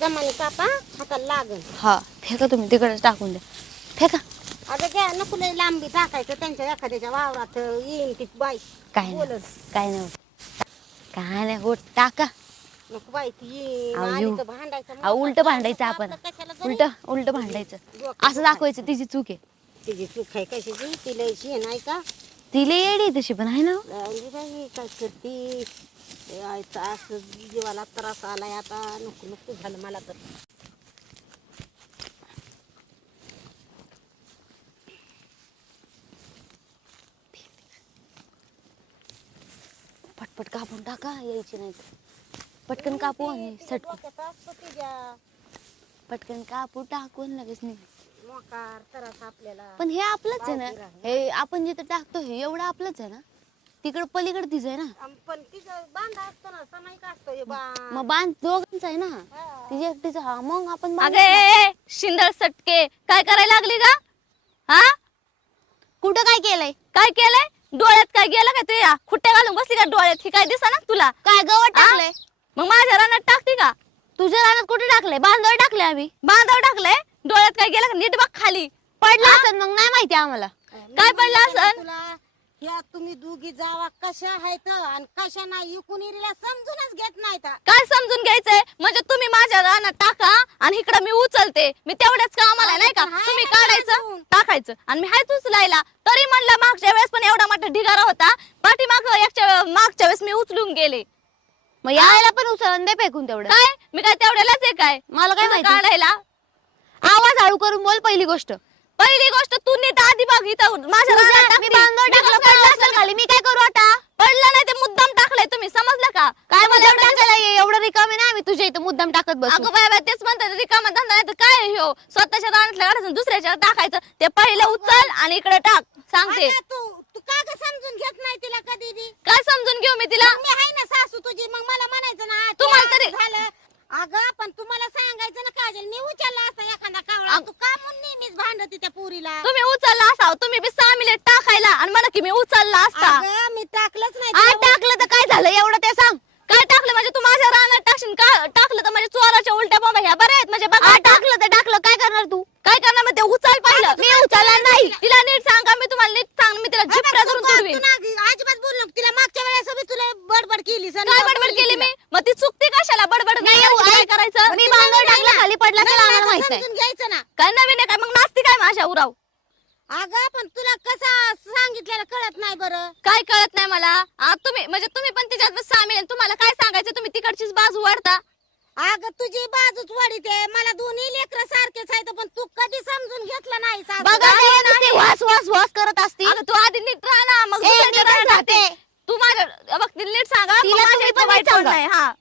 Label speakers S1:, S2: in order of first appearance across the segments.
S1: जमाने कापा हाताला लागल.
S2: हा फेका तुम्ही तिकडे टाकून द्या. फेका.
S1: अगं घ्या नको लय लांबी टाकायचं त्यांच्या एखाद्याच्या वावरात येईन ती बाई.
S2: काय नाही काय नाही होत. काय नाही होत टाका.
S1: नको बाई ती येईन
S2: अहो,
S1: आली
S2: येऊ.
S1: तर भांडायचं
S2: उलट भांडायचं आपण.
S1: आपलं कशाला गं?
S2: उलट उलट भांडायचं. असं दाखवायचं तिची चूक आहे.
S1: तिची चूक आहे कशाची ती? लय शेण आहे का?
S2: तिला येडी आहे तशी पण आहे ना? हो.
S1: राहिली बाई काय करती? ते आयचं असं जीवाला त्रास आलाय आता. नको नको झालं मला तर.
S2: पटपट कापून टाका यायची नाही तर. पटकन कापू आणि सटकू पटकन कापू टाकून लगेच नाही
S1: मोकार त्रास आपल्याला.
S2: पण हे आपलंच आहे ना. हे आपण जिथं टाकतो हे एवढं आपलंच आहे ना. तिकडं पलीकडे तिचं आहे ना.
S1: पण तिचं बांधा असतो ना असतो हे बांध
S2: मग बांध दोघांचं आहे ना.
S1: हा.
S2: तिच्या एकटीचं हा मग आपण
S3: अगे. शिंदळ सटके. काय करायला लागली का हा?
S2: कुठं काय केलंय?
S3: काय केलंय? डोळ्यात काय गेलं का तुझ्या? खुट्ट्या घालून बसली का डोळ्यात? ही काय दिसा ना तुला?
S2: काय गवत
S3: हा?
S2: टाकलंय?
S3: मग माझ्या रानात टाकते का?
S2: तुझ्या रानात कुठे टाकलंय? बांधावर टाकले आम्ही.
S3: बांधाव टाकलंय? डोळ्यात काय गेलं का? नीट बघ खाली.
S2: पडलं? असेल मग नाही माहिती आम्हाला.
S3: काय पडलं असन?
S1: तुला. या तुम्ही दोघी जावा कशा आहेत? आणि कशा नाही इकून इरीला समजूनच घेत नाही तर
S3: काय समजून घ्यायचंय? म्हणजे तुम्ही माझ्या रानात टाका आणि इकडं मी उचलते. मी तेवढ्याच कामाला नाही का?
S1: हाय
S3: तुम्ही
S1: ना
S3: काढायचं. टाकायचं. आणि मी हायच उचलायला तरी म्हणलं मागच्या वेळेस पण एवढा मोठा ढिगारा होता. पाठीमाग एकच्या मागच्या वेळेस मी उचलून गेले.
S2: मग यायला पण उचलून दे फेकून तेवढं.
S3: काय? मी काय तेवढ्यालाच आहे काय?
S2: मला काय
S3: तुझं
S2: माहिती?
S3: काढायला?
S2: आवाज हळू करून बोल पहिली गोष्ट.
S3: पहिली गोष्ट तू नीट आधी बघ इथं. माझ्या रानात
S2: मी
S3: टाकली. मी
S2: टाकलं
S3: कसं
S2: पडलं असेल. खाली. मी काय करू आता?
S3: पडलं नाही ते मुद्दाम टाकलंय तुम्ही समजलं का?
S2: काय
S3: मला एवढं
S2: टाकायला ये- एवढं रिकामी नाही आम्ही तुझ्या इथं मुद्दाम टाकत बस.
S3: अगं बाय बाय तेच म्हणतात रिकामा धंदा नाही तर काय आहे ह्यो? स्वतःच्या काढायचं दुसऱ्याच्या टाकायचं. ते पहिलं उचल आणि इकडे टाक. सांगते.
S1: तू तू का ग समजून घेत नाही तिला कधी बी
S3: काय समजून घेऊ मी तिला
S1: मग मी आहे ना सासू तुझी मग मला म्हणायचं ना ते
S3: तुम्हाला
S1: असं
S3: तरी-
S1: झालं अगं पण तुम्हाला सांगायचं ना काजल मी उचलला असता एखादा कावळा तू का म्हणून नेहमीच भांडती त्या पुरीला
S3: तुम्ही उचलला असाव तुम्ही बी सहा मिनिट टाकायला आणि म्हणा की मी उचलला असता.
S1: अगं मी टाकलंच नाही
S2: आ
S1: तिला.
S2: टाकलं तर काय झालं? एवढं ते सांग.
S3: काय टाकलं? म्हणजे तू माझ्या रानात टाकशील का? टाकलं तर म्हणजे चोराच्या उलट्या बॉम्ब ह्या बऱ्या आहेत. म्हणजे बघा.
S2: टाकलं तर टाकलं. काय करणार तू?
S3: काय करणार? मग ते उचल पाहिलं.
S2: मी उचलला नाही.
S3: तिला नीट सांगा. मी तुम्हाला नीट सांग. मी तिला
S1: अगं,
S3: झिपऱ्या
S1: तू
S3: धरून
S1: का-
S3: तुडवीन
S1: तू ना अजिबात बोल नको. तिला मागच्या वेळेस बी तुला बडबड केली सण
S3: काय बडबड केली मी? मग ती चुकते कशाला? बडबड करायची, काय. करायचं?
S2: मी बांधावर टाकलं खाली पडला तर आम्हाला माहीत आहे.
S1: समजून घ्यायचं ना.
S3: काय नवीन आहे काय? मग नाचते काय माझ्या उराव?
S1: अगं पण तुला कसा सांगितलेलं कळत नाही बरं.
S3: काय कळत नाही मला? आ, तुम्ही म्हणजे तुम्ही पण तिच्यात सामील आहे. तुम्हाला काय सांगायचं? तुम्ही तिकडचीच बाजू वाढता.
S1: अगं तुझी बाजूच वडीत आहे. मला दोन्ही लेकर सारखेच आहेत पण तू कधी समजून घेतलं नाही सासू.
S2: बघा ते नुसती वास वास वास करत असती.
S3: अगं तू आधी नीट राहा ना मग
S2: ए,
S3: दुसऱ्याच्या
S2: नीटच
S3: रानात
S2: राहते.
S3: जाते. तू माझ्या बघ तिला नीट सांगा.
S2: तिला
S3: मग माझ्या
S2: तुम्ही
S3: इथं
S2: पण
S3: वाईट
S2: नीट सांगा.
S3: बोलणं आहे, हा.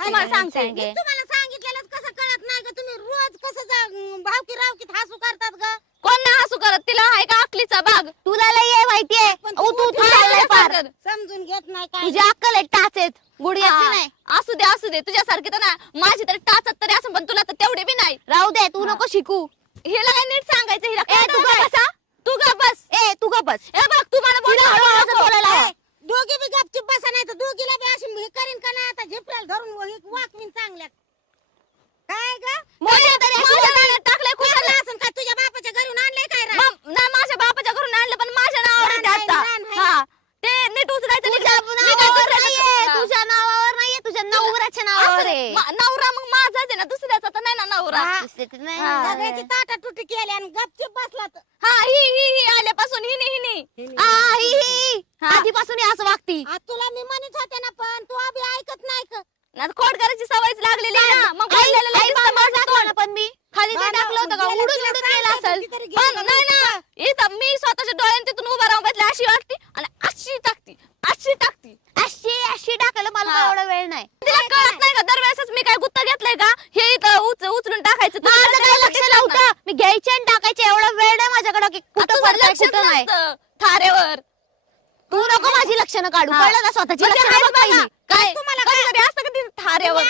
S3: तुम्हाला
S2: काय
S3: सांगते.
S2: सांगे?
S1: मी तुम्हाला सांगितलेलंच कसं कळत नाही ग. तुम्ही रोज कसं जा- भावकी रावकीत हसू करतात ग.
S3: कोण नाही हसू करत? तिला आहे का अकलीचा भाग
S2: तुला लय आहे. माहितीये
S1: पण
S2: ओ,
S1: तू
S2: तू तू
S1: तुझ्या
S2: चाललाय पार
S3: सारखं.
S1: समजून घेत नाही काय.
S2: तुझी अक्कल आहे टाच आहेत. गुडी असते
S3: हा,
S2: नाही
S3: असू दे असू दे. तुझ्यासारखी तर ना माझी तर टाचत तरी असं पण तुला तर तेवढी बी नाही.
S2: राहू दे तू नको शिकू.
S3: हिला काय नीट सांगायचं हिला
S2: ए, तू
S3: का
S2: गप
S3: बसा? तू का बस.
S2: ए तू का बस.
S3: ए बघ तू मला
S2: तिला
S3: बोलू नको.
S2: बोलायला.
S1: ए, दोघी बी गपचूप बसा नाही तर दोघीला बी अशी हे करीन का नाही? आता झिपऱ्याला धरून वाकवीन चांगल्या काय ग?
S3: माझ्या
S1: कुशाला
S3: कुशाला
S1: असं काय तुझ्या बापाच्या घरून आणलंय काय रा?
S3: मग- नाही माझ्या बापाच्या घरून आणलं पण माझ्या नावावर
S1: रान
S3: आहे
S1: आहे,
S3: ते
S1: रान
S3: आता
S1: आहे.
S3: हा ते नीट उचलायचं नीट
S2: तुझ्या
S3: मी काय
S2: नावावर
S3: दुसऱ्याचं-
S2: नाहीये
S3: हा.
S2: तुझ्या नावावर नाहीये तुझ्या नवऱ्याच्या नावावर
S3: असं-
S2: आहे
S3: मा- नवरा मग माझाच आहे ना दुसऱ्याचा तर नाही ना नवरा
S1: हा.
S2: नाही.
S1: सगळ्याची ताटा तुटी केली आणि गपचूप बसला तर
S3: हा ही ही ही आल्यापासून हिनी हिनी.
S2: आ, ही, ही. आधीपासून ही असं वागती.
S1: आ, तुला मी म्हणत होते ना पण तू अभि ऐकत नाही का?
S3: आता खोड करायची सवयच लागलेली आहे ना. मग
S2: आई-
S3: बोललेलं
S2: आई
S3: लगेच
S2: बांधावर
S3: समजतं
S2: टाकलं
S3: तोंड.
S2: ना पण मी. खाली ते
S1: बांधावर
S2: टाकलं होतं का?
S1: गेलं
S2: उडून
S1: तिला
S2: उडून गेलं असेल.
S1: गेली
S3: पण नाही ना इथं मी स्वतःच्या डोळ्याने तिथून उभा राहून बसले अशी वाटते आणि अशी टाकती अशी टाकती.
S2: अशी अशी टाकायला मला
S3: हा.
S2: काय एवढा वेळ नाही.
S3: तिला कळत नाही का? दरवेळेसच मी काय गुत्ता घेतलाय का? हे इथं उच उचलून टाकायचं?
S2: माझं काय लक्ष. नव्हतं. मी घ्यायचे आणि टाकायचे. एवढा वेळ नाही माझ्याकडे की कुठं कुठं नाही.
S3: थारेवर.
S2: तू नको माझी लक्षणं काढू. कळलं का स्वतःची
S3: म्हणजे
S2: लक्षणं पहिली.
S3: काय?
S1: तुम्हाला
S3: असतं का ते थारेवर?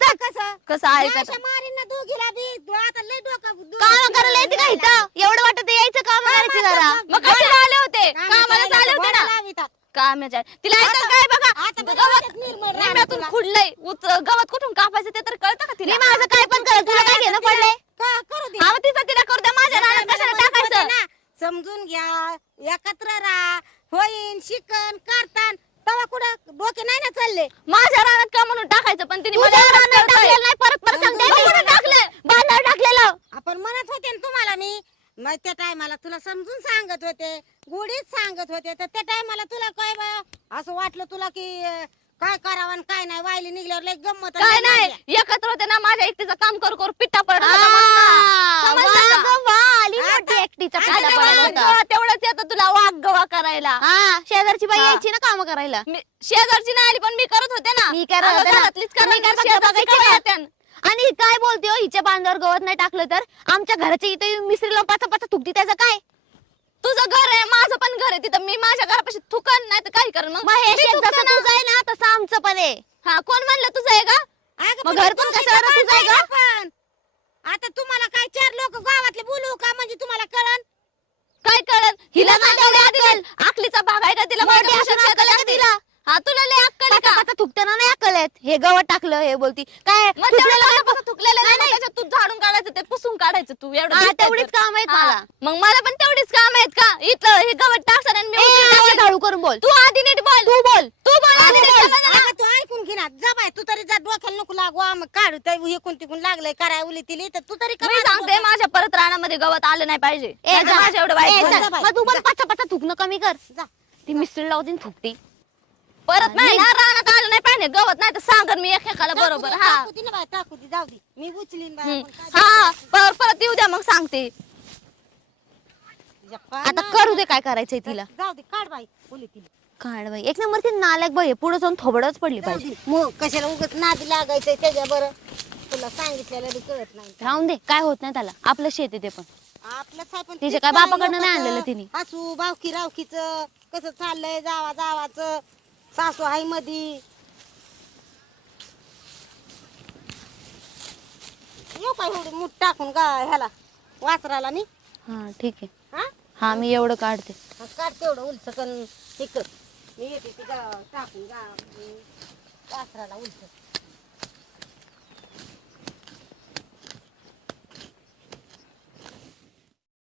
S1: का कसं?
S3: कसं
S1: मारींना दोघीला बी आता लय डोकं डोकं
S2: काम करायला येते का इथं? एवढं वाटत यायचं काम करायचं जरा?
S3: मग कशाला आले होते?
S1: कामाला
S3: कामाला आले होते ना?
S1: लावितात.
S3: कामाच्या तिला येतं काय बघा? गवत खुडलंय. गवत कुठून कापायचं ते तर कळतं का तिला?
S2: माझं काय
S1: पण तुला काय घेणं पडलंय? का करू दे? तिचं तिला करू द्या. माझ्या रानात कशाला टाकायचं? समजून घ्या. एकत्र राहा. होईन शिकन करतान. तवा कुठं डोके नाही ना चालले? माझ्या रानात का म्हणून टाकायचं? नाही वायली निघल्यावर लय गंमत
S3: काय नाही. एकत्र होते ना माझ्या एकटीचं काम करू करू पिट्टा होता मला. समजलं का?
S2: ग आली मोठी एकटीचा होता.
S3: गवा तेवढंच येतं तुला वाघ गवा करायला
S2: हा शेजारची बाई
S3: हा.
S2: यायची ना काम करायला
S3: मी शेजारची नाही आली पण मी करत होते ना
S2: मी करत
S3: अगं,
S2: होते ना.
S3: घरातलीच
S2: तुम्ही
S3: शेजारची
S2: बघायची? आणि ही काय बोलते हो हिच्या बांधावर गवत नाही टाकलं तर आमच्या घराच्या इथे येऊन मिसरीला पाचा थुकती त्याचं काय
S3: तुझं घर आहे माझं पण घर आहे तिथं मी माझ्या घरापाशी थुकन नाही तर काही करेन मग
S2: मग हे
S3: मी
S2: शेत
S3: थुकते
S2: जसं
S3: ना.
S2: तुझं आहे ना तसं आमचं पण आहे
S3: हा कोण म्हणलं तुझं आहे का
S1: अगं,
S2: मग
S1: पण
S2: घर पण
S1: किती
S2: तुझं आहे का?
S1: पण. आता तुम्हाला काय चार लोक गावातले बोलू का? म्हणजे तुम्हाला कळन?
S3: काय कळत हिला नाही तेवढी आखलीचा भाग आहे का तिला?
S2: मोठी
S3: माझ्या
S2: असून
S3: भाषेत
S2: अक्कल आहे का
S3: शेतात
S2: तिला?
S3: हा तुला लय अक्कल आहे का?
S2: थुकताना नाही अक्कल आहेत. हे गवत टाकलं हे बोलती. काय?
S3: मग तेवढं
S2: थुकलेलं काय
S3: थुकलेलं नाही मग त्याच्यात तू झाडून काढायचं ते पुसून काढायचं तू एवढं
S2: हा,
S3: दिसतंय
S2: तेवढीच
S3: तर.
S2: काम आहेत
S3: हा.
S2: मला.
S3: मग मला पण तेवढीच काम आहेत का? इथलं हे गवत टाकसान आणि मी
S2: ए,
S3: उचलून
S2: आवाज
S3: टाकेन.
S2: हळू करून बोल.
S3: तू आधी नीट बोल.
S2: तू बोल
S3: तू बोल आधी नीट बोल ना.
S1: अगं तू ऐकून घे ना जा बाय तू तरी जा डोक्याला नको लागू मग काढू तर एकूण तिकून लागलंय कराय उली तिली तर तू तरी
S3: मी सांगते माझ्या परत रानामध्ये गवत आलं नाही पाहिजे. माझ्या एवढं वाईट
S2: मग तू पण. पाचा पाचा थुकणं कमी कर.
S1: जा.
S2: ती मिस्त्री लावती आणि थुकती.
S3: परत नाही ना रानात आलं नाही पाहिजे. गवत नाही तर सांगन मी एकेकाला बरोबर. हा.
S1: टाकू दे ना बाय टाकू दे जाऊ दे. मी उचलीन बाय
S3: हम्म. हा पर- परत येऊ द्या मग सांगते.
S2: आता. करू दे काय करायचंय तिला.
S1: जाऊ दे काढ बाई उली तिली.
S2: काढ बाई एक नंबर ती नालायक बाई पुढे जाऊन थोबडच पडली पाहिजे.
S1: मग कशाला उगत नादी लागायचंय त्याच्या बरं. तुला सांगितलेलं बी कळत नाही.
S2: राहून दे. काय होत नाही त्याला. आपलं शेत आहे ते पण.
S1: आपलंच आहे पण
S2: तिच्या
S1: तीच
S2: काय बापाकडनं नाही आणलेलं तिने.
S1: हसू बावकी रावकीच. कसं चाललंय जावा जावाचं. सासू आई मधी. येऊ काय एवढी मूठ टाकून गा ह्याला? वासराला नी?
S2: हा ठीक आहे.
S1: हा?
S2: हा मी एवढं काढते.
S1: हा, काढ तेवढं उलच कन इकड मी येते ती टाकून गा वासराला उलच